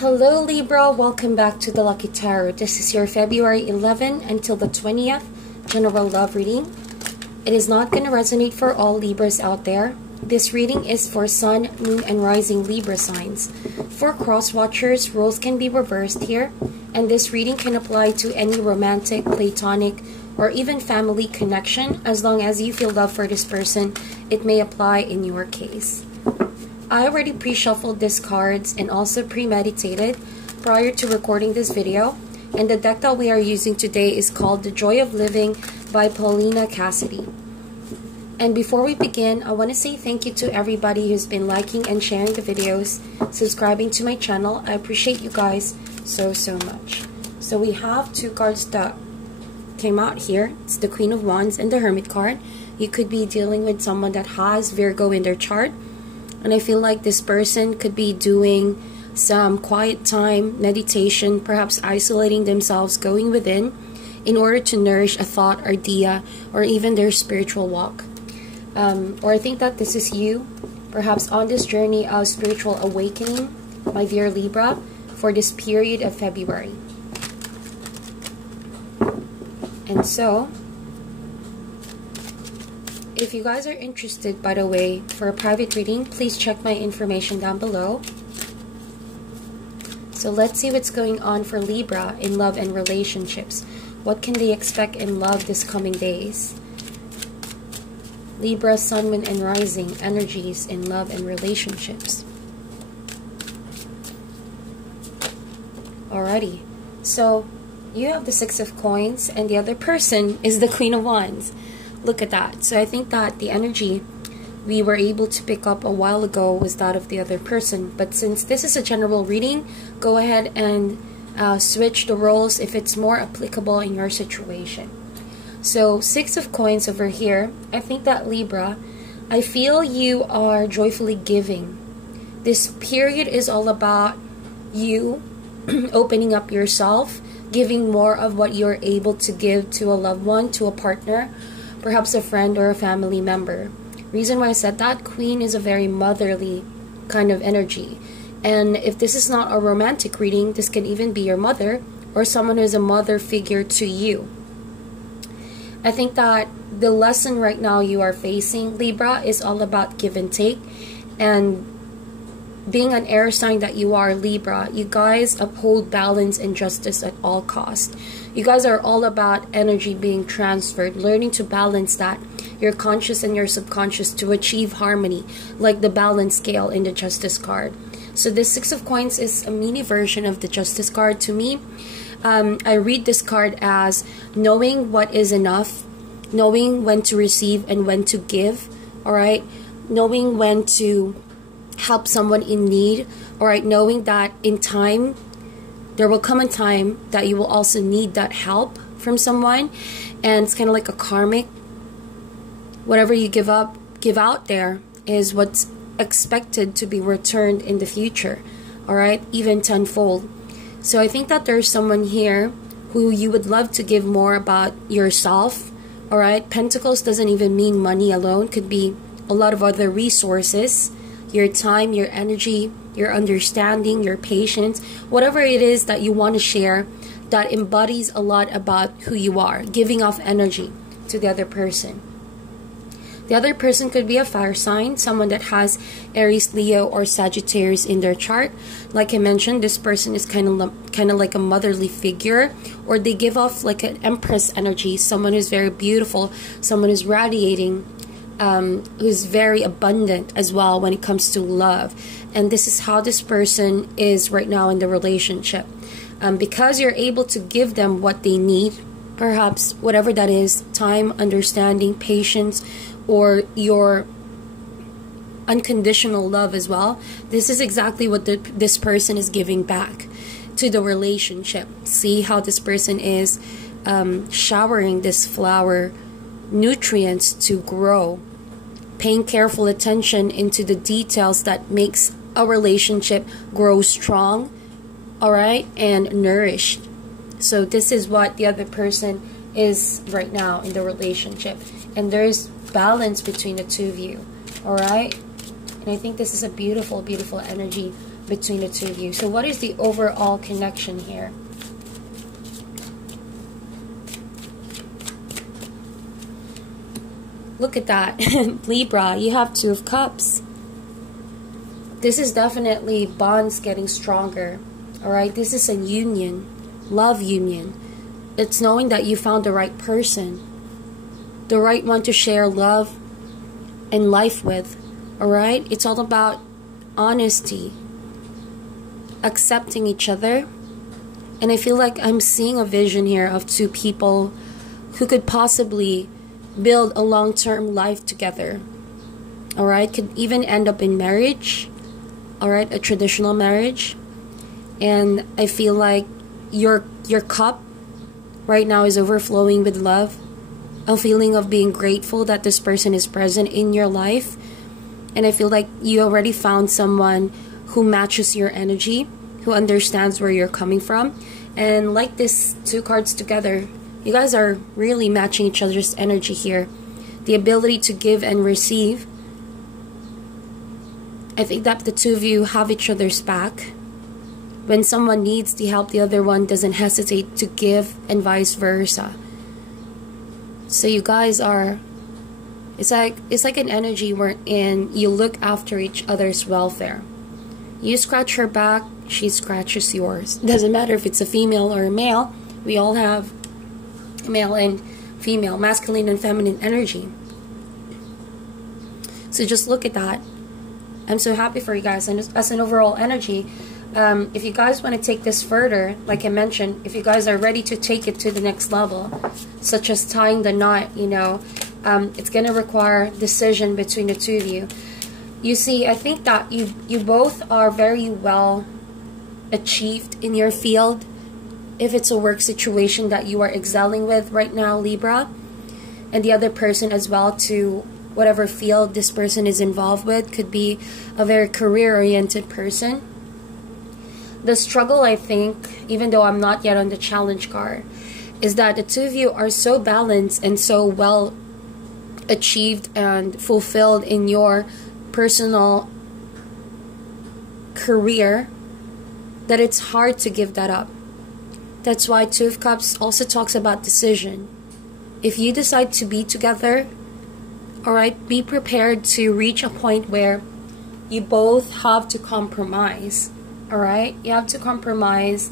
Hello Libra, welcome back to the Lucky Tarot. This is your February 11 until the 20th general love reading. It is not going to resonate for all Libras out there. This reading is for Sun, Moon, and Rising Libra signs. For cross watchers, roles can be reversed here, and this reading can apply to any romantic, platonic, or even family connection. As long as you feel love for this person, it may apply in your case. I already pre-shuffled these cards and also premeditated prior to recording this video, and the deck that we are using today is called The Joy of Living by Paulina Cassidy. And before we begin, I want to say thank you to everybody who's been liking and sharing the videos, subscribing to my channel. I appreciate you guys so much. So we have two cards that came out here. It's the Queen of Wands and the Hermit card. You could be dealing with someone that has Virgo in their chart. And I feel like this person could be doing some quiet time, meditation, perhaps isolating themselves, going within in order to nourish a thought, idea, or even their spiritual walk. Or I think that this is you, perhaps on this journey of spiritual awakening, my dear Libra, for this period of February. And so, if you guys are interested, by the way, for a private reading, please check my information down below. So let's see what's going on for Libra in love and relationships. What can they expect in love this coming days? Libra, Sun, Moon, and Rising energies in love and relationships. Alrighty, so you have the Six of Coins and the other person is the Queen of Wands. Look at that. So I think that the energy we were able to pick up a while ago was that of the other person. But since this is a general reading, go ahead and switch the roles if it's more applicable in your situation. So Six of Coins over here. I think that Libra, I feel you are joyfully giving. This period is all about you opening up yourself, giving more of what you're able to give to a loved one, to a partner, perhaps a friend or a family member. Reason why I said that, Queen is a very motherly kind of energy. And if this is not a romantic reading, this can even be your mother or someone who is a mother figure to you. I think that the lesson right now you are facing, Libra, is all about give and take. And being an air sign that you are, Libra, you guys uphold balance and justice at all costs. You guys are all about energy being transferred, learning to balance that, your conscious and your subconscious, to achieve harmony, like the balance scale in the Justice card. So this Six of Coins is a mini version of the Justice card to me. I read this card as knowing what is enough, knowing when to receive and when to give, alright? Knowing when to help someone in need, alright? Knowing that in time, there will come a time that you will also need that help from someone, and it's kind of like a karmic. Whatever you give out there is what's expected to be returned in the future, alright? Even tenfold. So I think that there's someone here who you would love to give more about yourself, alright? Pentacles doesn't even mean money alone, could be a lot of other resources, your time, your energy, your understanding, your patience, whatever it is that you want to share that embodies a lot about who you are, giving off energy to the other person. The other person could be a fire sign, someone that has Aries, Leo, or Sagittarius in their chart. Like I mentioned, this person is kind of like a motherly figure, or they give off like an Empress energy, someone who's very beautiful, someone who's radiating, who's very abundant as well when it comes to love. And this is how this person is right now in the relationship. Because you're able to give them what they need, perhaps whatever that is, time, understanding, patience, or your unconditional love as well. This is exactly what this person is giving back to the relationship. See how this person is showering this flower nutrients to grow, paying careful attention into the details that makes a relationship grow strong, alright, and nourished. So this is what the other person is right now in the relationship, and there's balance between the two of you, alright? And I think this is a beautiful, beautiful energy between the two of you. So what is the overall connection here? Look at that. Libra, you have Two of Cups. This is definitely bonds getting stronger. Alright, this is a union. Love union. It's knowing that you found the right person. The right one to share love and life with. Alright? It's all about honesty. Accepting each other. And I feel like I'm seeing a vision here of two people who could possibly build a long-term life together. Alright? Could even end up in marriage. Alright? A traditional marriage. And I feel like your cup right now is overflowing with love. A feeling of being grateful that this person is present in your life. And I feel like you already found someone who matches your energy, who understands where you're coming from. And like this two cards together, you guys are really matching each other's energy here. The ability to give and receive. I think that the two of you have each other's back. When someone needs the help, the other one doesn't hesitate to give, and vice versa. So you guys are, it's like an energy wherein you look after each other's welfare. You scratch her back, she scratches yours. Doesn't matter if it's a female or a male. We all have male and female, masculine and feminine energy. So just look at that. I'm so happy for you guys. And as an overall energy, if you guys want to take this further, like I mentioned, if you guys are ready to take it to the next level, such as tying the knot, you know, it's going to require decision between the two of you. You see, I think that you both are very well achieved in your field. If it's a work situation that you are excelling with right now, Libra, and the other person as well, to whatever field this person is involved with, could be a very career-oriented person. The struggle, I think, even though I'm not yet on the challenge card, is that the two of you are so balanced and so well achieved and fulfilled in your personal career that it's hard to give that up. That's why Two of Cups also talks about decision. If you decide to be together, alright, be prepared to reach a point where you both have to compromise. Alright, you have to compromise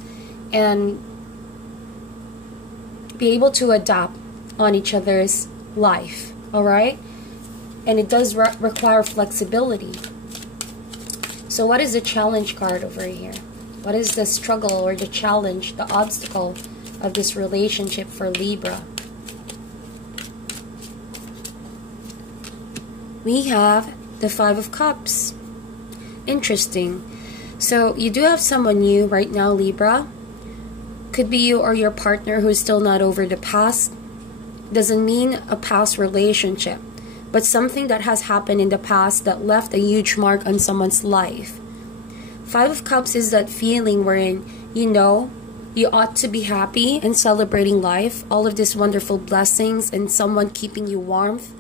and be able to adapt on each other's life. Alright, and it does require flexibility. So what is the challenge card over here? What is the struggle or the challenge, the obstacle of this relationship for Libra? We have the Five of Cups. Interesting. So you do have someone new right now, Libra. Could be you or your partner who is still not over the past. Doesn't mean a past relationship, but something that has happened in the past that left a huge mark on someone's life. Five of Cups is that feeling wherein you know you ought to be happy and celebrating life, all of these wonderful blessings and someone keeping you warmth.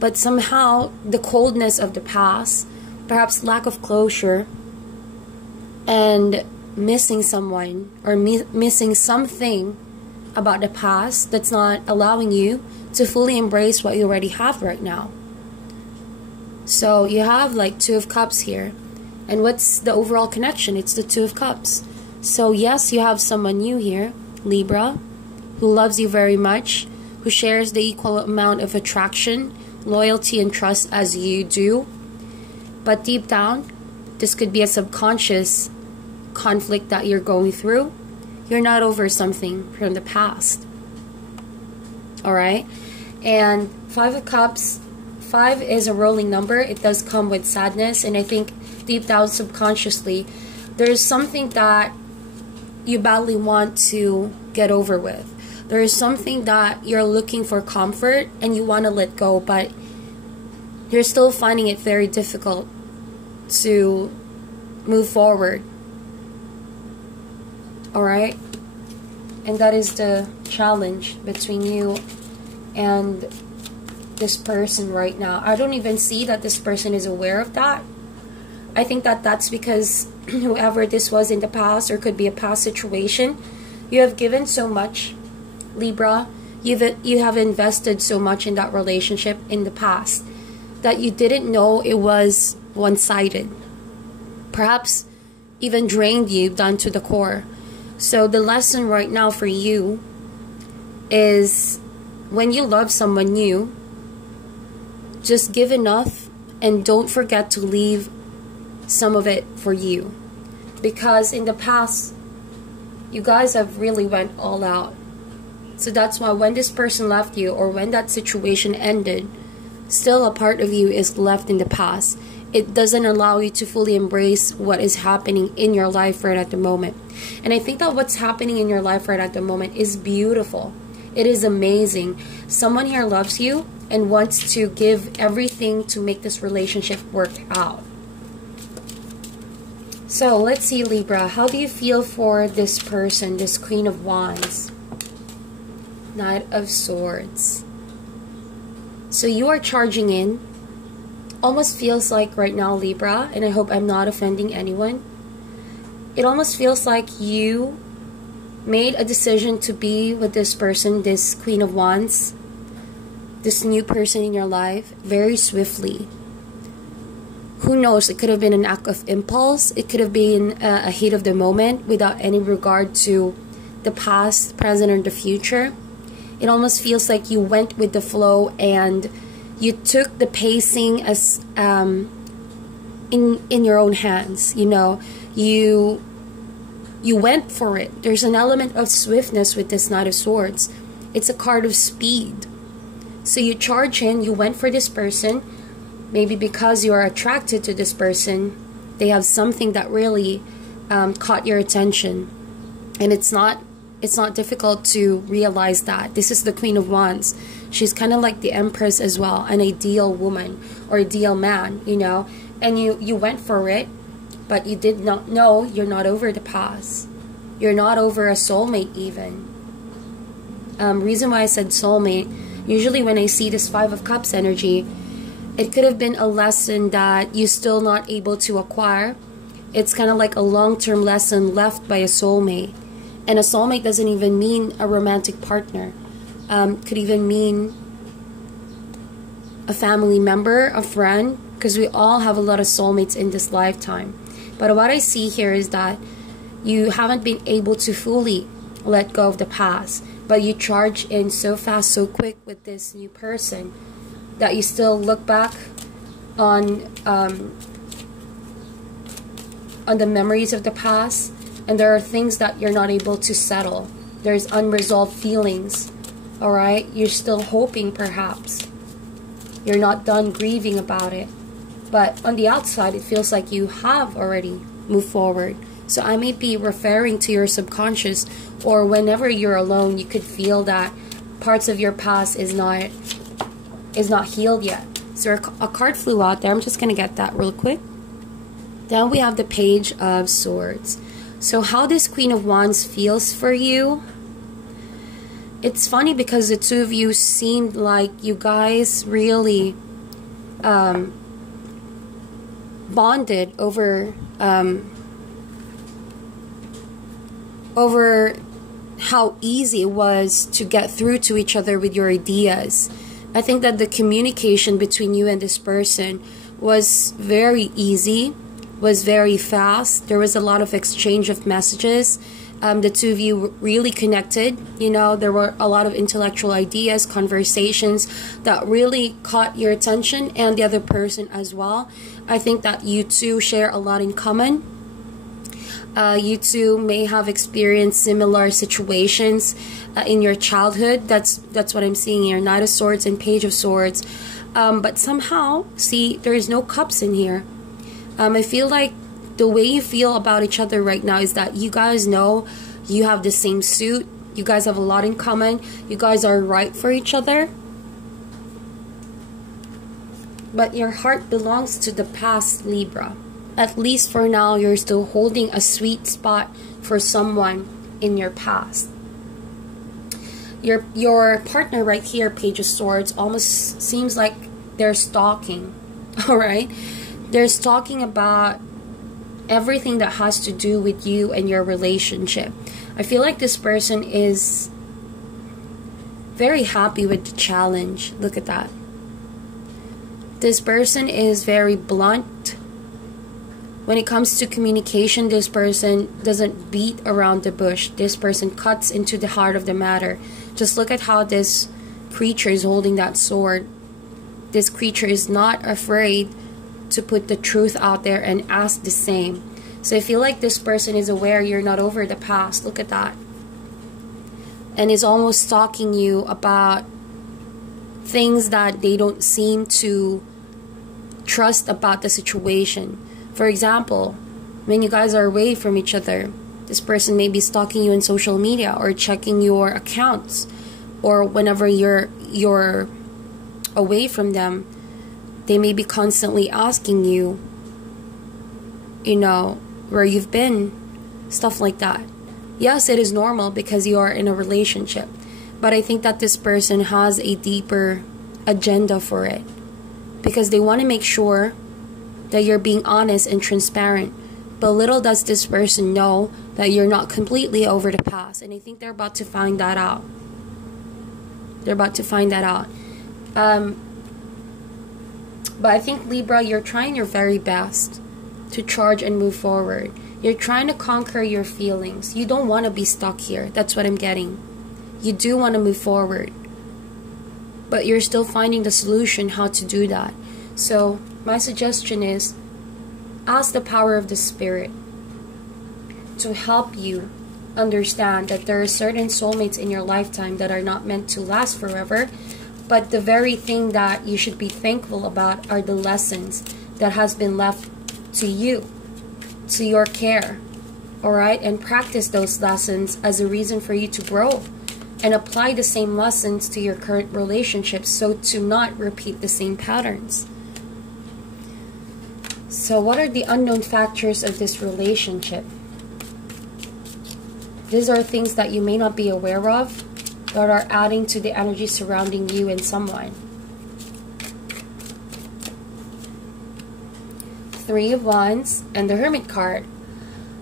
But somehow the coldness of the past, perhaps lack of closure, and missing someone or missing something about the past that's not allowing you to fully embrace what you already have right now. So you have like Two of Cups here. And what's the overall connection? It's the Two of Cups. So yes, you have someone new here, Libra, who loves you very much, who shares the equal amount of attraction, loyalty, and trust as you do. But deep down, this could be a subconscious conflict that you're going through. You're not over something from the past. Alright? And Five of Cups, 5 is a rolling number. It does come with sadness. And I think deep down subconsciously, there's something that you badly want to get over with. There is something that you're looking for comfort and you want to let go, but you're still finding it very difficult to move forward. Alright? And that is the challenge between you and this person right now. I don't even see that this person is aware of that. I think that that's because whoever this was in the past, or could be a past situation. You have given so much, Libra. You have invested so much in that relationship in the past that you didn't know it was one-sided. Perhaps even drained you down to the core. So the lesson right now for you is, when you love someone new, just give enough and don't forget to leave some of it for you. Because in the past, you guys have really went all out. So that's why when this person left you, or when that situation ended, still a part of you is left in the past. It doesn't allow you to fully embrace what is happening in your life right at the moment. And I think that what's happening in your life right at the moment is beautiful. It is amazing. Someone here loves you and wants to give everything to make this relationship work out. So let's see, Libra, how do you feel for this person, this Queen of Wands? Knight of Swords. So you are charging in. Almost feels like right now, Libra, and I hope I'm not offending anyone, it almost feels like you made a decision to be with this person, this Queen of Wands, this new person in your life, very swiftly. Who knows, it could have been an act of impulse. It could have been a heat of the moment without any regard to the past, present, or the future. It almost feels like you went with the flow and you took the pacing as in your own hands. You know, you went for it. There's an element of swiftness with this Knight of Swords. It's a card of speed. So you charge in, you went for this person, maybe because you are attracted to this person. They have something that really caught your attention, and it's not difficult to realize that. This is the Queen of Wands. She's kind of like the Empress as well, an ideal woman or ideal man, you know. And you went for it, but you did not know you're not over the past. You're not over a soulmate even. Reason why I said soulmate, usually when I see this Five of Cups energy, it could have been a lesson that you're still not able to acquire. It's kind of like a long-term lesson left by a soulmate. And a soulmate doesn't even mean a romantic partner. Could even mean a family member, a friend, because we all have a lot of soulmates in this lifetime. But what I see here is that you haven't been able to fully let go of the past, but you charge in so fast, so quick with this new person that you still look back on the memories of the past, and there are things that you're not able to settle. There's unresolved feelings. All right, you're still hoping, perhaps. You're not done grieving about it. But on the outside, it feels like you have already moved forward. So I may be referring to your subconscious, or whenever you're alone, you could feel that parts of your past is not healed yet. So a card flew out there. I'm just going to get that real quick. Then we have the Page of Swords. So how this Queen of Wands feels for you, it's funny because the two of you seemed like you guys really bonded over how easy it was to get through to each other with your ideas. I think that the communication between you and this person was very easy, was very fast. There was a lot of exchange of messages. The two of you really connected. You know, there were a lot of intellectual ideas, conversations that really caught your attention, and the other person as well. I think that you two share a lot in common. You two may have experienced similar situations in your childhood. That's what I'm seeing here. Knight of Swords and Page of Swords. But somehow, see, there is no cups in here. I feel like the way you feel about each other right now is that you guys know you have the same suit. You guys have a lot in common. You guys are right for each other. But your heart belongs to the past, Libra. At least for now, you're still holding a sweet spot for someone in your past. Your partner right here, Page of Swords, almost seems like they're stalking. Alright? They're talking about everything that has to do with you and your relationship. I feel like this person is very happy with the challenge. Look at that. This person is very blunt. When it comes to communication, this person doesn't beat around the bush. This person cuts into the heart of the matter. Just look at how this creature is holding that sword. This creature is not afraid to put the truth out there and ask the same. So I feel like this person is aware you're not over the past. Look at that. And is almost stalking you about things that they don't seem to trust about the situation. For example, when you guys are away from each other, this person may be stalking you in social media or checking your accounts, or whenever you're away from them, they may be constantly asking you, you know, where you've been, stuff like that. Yes, it is normal because you are in a relationship, but I think that this person has a deeper agenda for it, because they want to make sure that you're being honest and transparent. But little does this person know that you're not completely over the past, and I think they're about to find that out. They're about to find that out. But I think, Libra, you're trying your very best to charge and move forward. You're trying to conquer your feelings. You don't want to be stuck here. That's what I'm getting. You do want to move forward, but you're still finding the solution how to do that. So my suggestion is, ask the power of the spirit to help you understand that there are certain soulmates in your lifetime that are not meant to last forever, but the very thing that you should be thankful about are the lessons that has been left to you, to your care. Alright? And practice those lessons as a reason for you to grow, and apply the same lessons to your current relationships so to not repeat the same patterns. So what are the unknown factors of this relationship? These are things that you may not be aware of that are adding to the energy surrounding you and someone. Three of Wands and the Hermit card.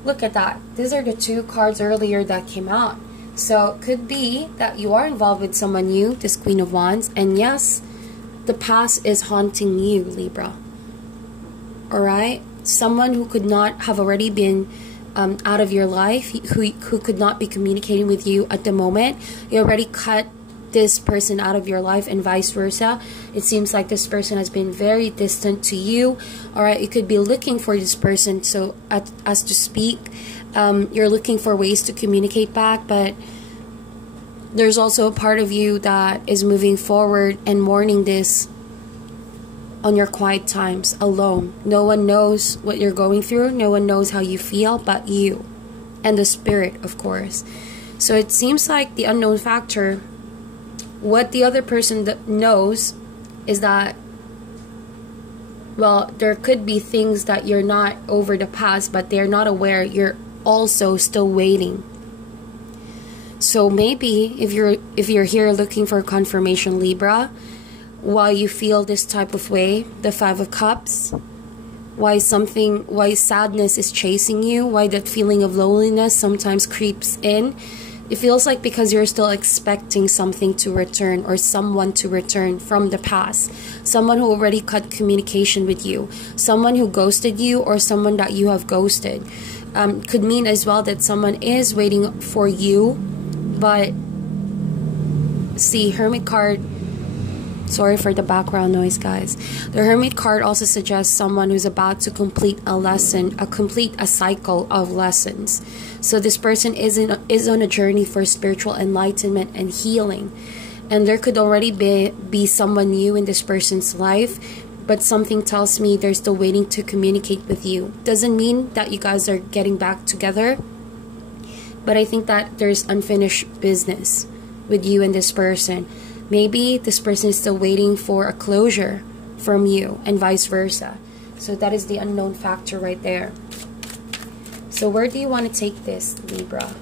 Look at that. These are the two cards earlier that came out. So it could be that you are involved with someone new, this Queen of Wands, and yes, the past is haunting you, Libra. Alright? Someone who could not have already been out of your life, who could not be communicating with you at the moment. You already cut this person out of your life, and vice versa. It seems like this person has been very distant to you. Alright, you could be looking for this person, so as to speak, you're looking for ways to communicate back, but there's also a part of you that is moving forward and mourning this on your quiet times alone. No one knows what you're going through. No one knows how you feel but you and the spirit, of course. So it seems like the unknown factor, what the other person knows is that, well, there could be things that you're not over the past, but they're not aware you're also still waiting. So maybe if you're here looking for confirmation, Libra, why you feel this type of way, the Five of Cups, why sadness is chasing you, why that feeling of loneliness sometimes creeps in. It feels like because you're still expecting something to return, or someone to return from the past. Someone who already cut communication with you, someone who ghosted you, or someone that you have ghosted. Could mean as well that someone is waiting for you, but see, Hermit card, sorry for the background noise, guys. The Hermit card also suggests someone who's about to complete a lesson, complete a cycle of lessons. So this person is on a journey for spiritual enlightenment and healing. And there could already be someone new in this person's life, but something tells me they're still waiting to communicate with you. Doesn't mean that you guys are getting back together, but I think that there's unfinished business with you and this person. Maybe this person is still waiting for a closure from you, and vice versa. So that is the unknown factor right there. So where do you want to take this, Libra?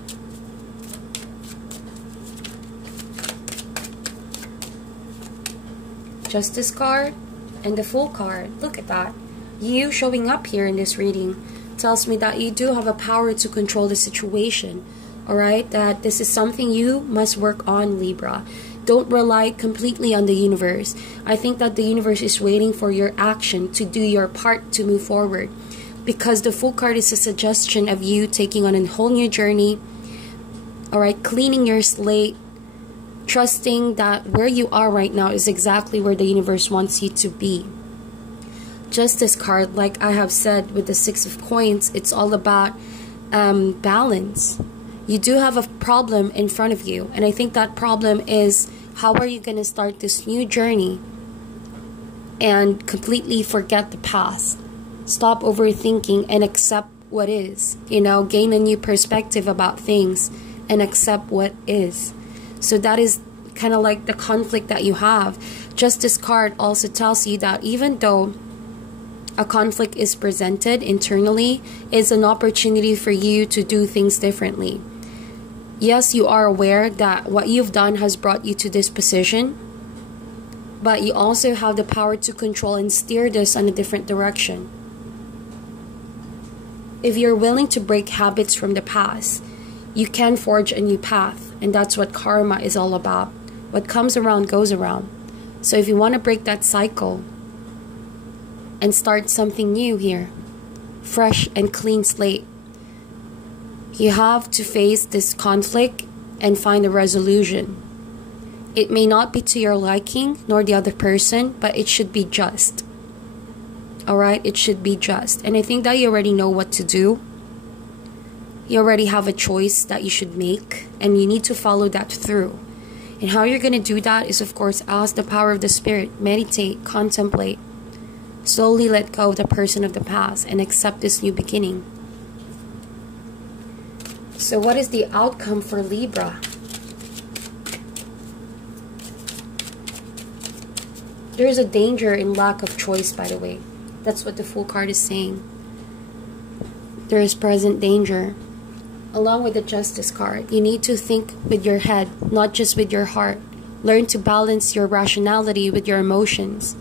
Justice card and the Fool card. Look at that. You showing up here in this reading. tells me that you do have a power to control the situation. Alright, that this is something you must work on, Libra. Don't rely completely on the universe. I think that the universe is waiting for your action to do your part to move forward. Because the Fool card is a suggestion of you taking on a whole new journey. Alright, cleaning your slate. Trusting that where you are right now is exactly where the universe wants you to be. Justice card, like I have said with the Six of Coins, it's all about balance. You do have a problem in front of you, and I think that problem is, how are you going to start this new journey and completely forget the past? Stop overthinking and accept what is. You know, gain a new perspective about things and accept what is. So that is kind of like the conflict that you have. Justice card also tells you that even though a conflict is presented internally, it's an opportunity for you to do things differently. Yes, you are aware that what you've done has brought you to this position, but you also have the power to control and steer this in a different direction. If you're willing to break habits from the past, you can forge a new path, and that's what karma is all about. What comes around goes around. So if you want to break that cycle and start something new here, fresh and clean slate, you have to face this conflict and find a resolution. It may not be to your liking nor the other person, but it should be just. Alright, it should be just. And I think that you already know what to do. You already have a choice that you should make, and you need to follow that through. And how you're going to do that is, of course, ask the power of the spirit, meditate, contemplate, slowly let go of the person of the past and accept this new beginning. So what is the outcome for Libra? There is a danger in lack of choice, by the way. That's what the Fool card is saying. There is present danger. Along with the Justice card, you need to think with your head, not just with your heart. Learn to balance your rationality with your emotions.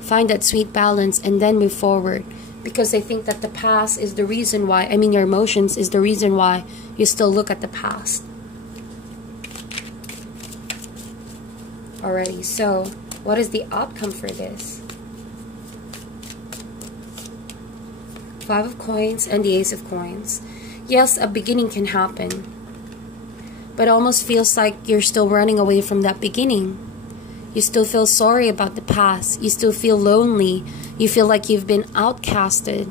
Find that sweet balance and then move forward. Because I think that the past is the reason why, your emotions is the reason why you still look at the past. Alrighty, so what is the outcome for this? Five of Coins and the Ace of Coins. Yes, a beginning can happen, but it almost feels like you're still running away from that beginning. You still feel sorry about the past. You still feel lonely. You feel like you've been outcasted.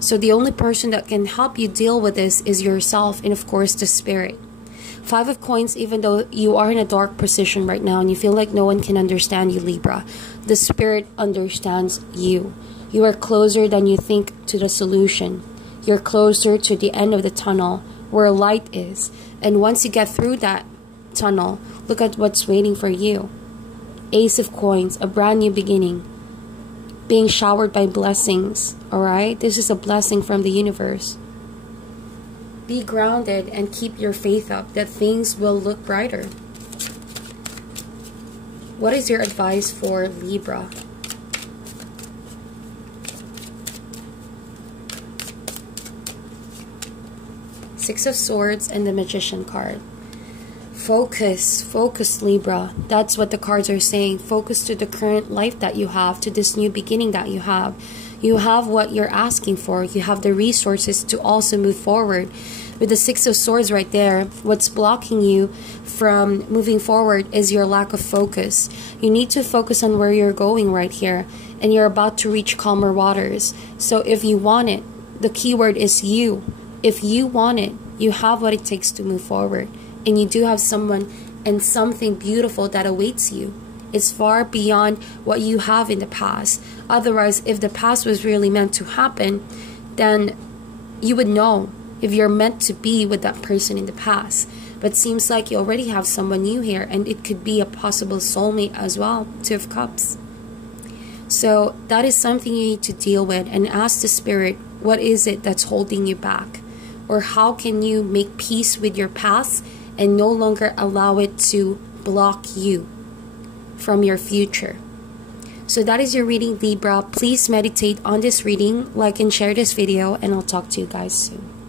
So the only person that can help you deal with this is yourself and, of course, the spirit. Five of Coins, even though you are in a dark position right now and you feel like no one can understand you, Libra, the spirit understands you. You are closer than you think to the solution. You're closer to the end of the tunnel where light is. And once you get through that tunnel, look at what's waiting for you. Ace of Coins, a brand new beginning. Being showered by blessings, alright? This is a blessing from the universe. Be grounded and keep your faith up that things will look brighter. What is your advice for Libra? Six of Swords and the Magician card. Focus, Libra. That's what the cards are saying. Focus to the current life that you have, to this new beginning that you have. You have what you're asking for. You have the resources to also move forward. With the Six of Swords right there, what's blocking you from moving forward is your lack of focus. You need to focus on where you're going right here, and you're about to reach calmer waters. So if you want it, the key word is you. If you want it, you have what it takes to move forward. And you do have someone and something beautiful that awaits you. It's far beyond what you have in the past. Otherwise, if the past was really meant to happen, then you would know if you're meant to be with that person in the past. But it seems like you already have someone new here, and it could be a possible soulmate as well. Two of Cups. So that is something you need to deal with and ask the spirit, what is it that's holding you back? Or how can you make peace with your past and no longer allow it to block you from your future? So that is your reading, Libra. Please meditate on this reading, like and share this video, and I'll talk to you guys soon.